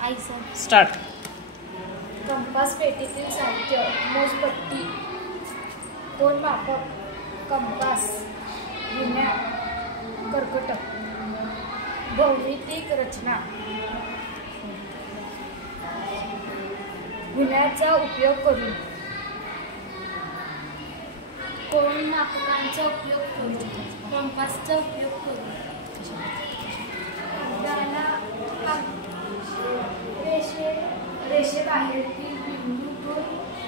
Start. Compass पेटीतील साहित्य: मोजपट्टी, कोन मापक, compass, गुण्या, कर्कटक. भौमितिक रचना: गुण्याचा उपयोग करून, कोन मापकांचा उपयोग करून, कंपासचा उपयोग करून. रेषेबाहेरील बिंदूतून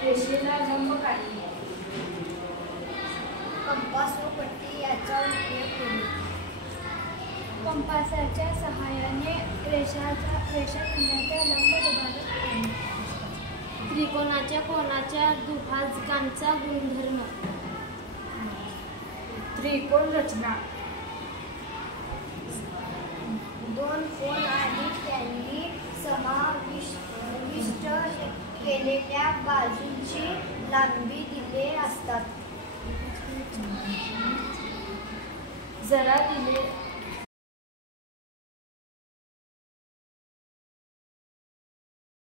रेषेला लंब काढणे. कंपास व पट्टी याचा उपयोग करून. कंपासाच्या सहाय्याने रेषाखंडाचा लंब विभाजन करणे. त्रिकोणाच्या कोनाच्या दुभाजकांचा गुणधर्म. त्रिकोण रचना: दोन कोन आणि त्यांनी समाविष्ट केलेल्या बाजूंची लांबी दिले असतात. जरा दिले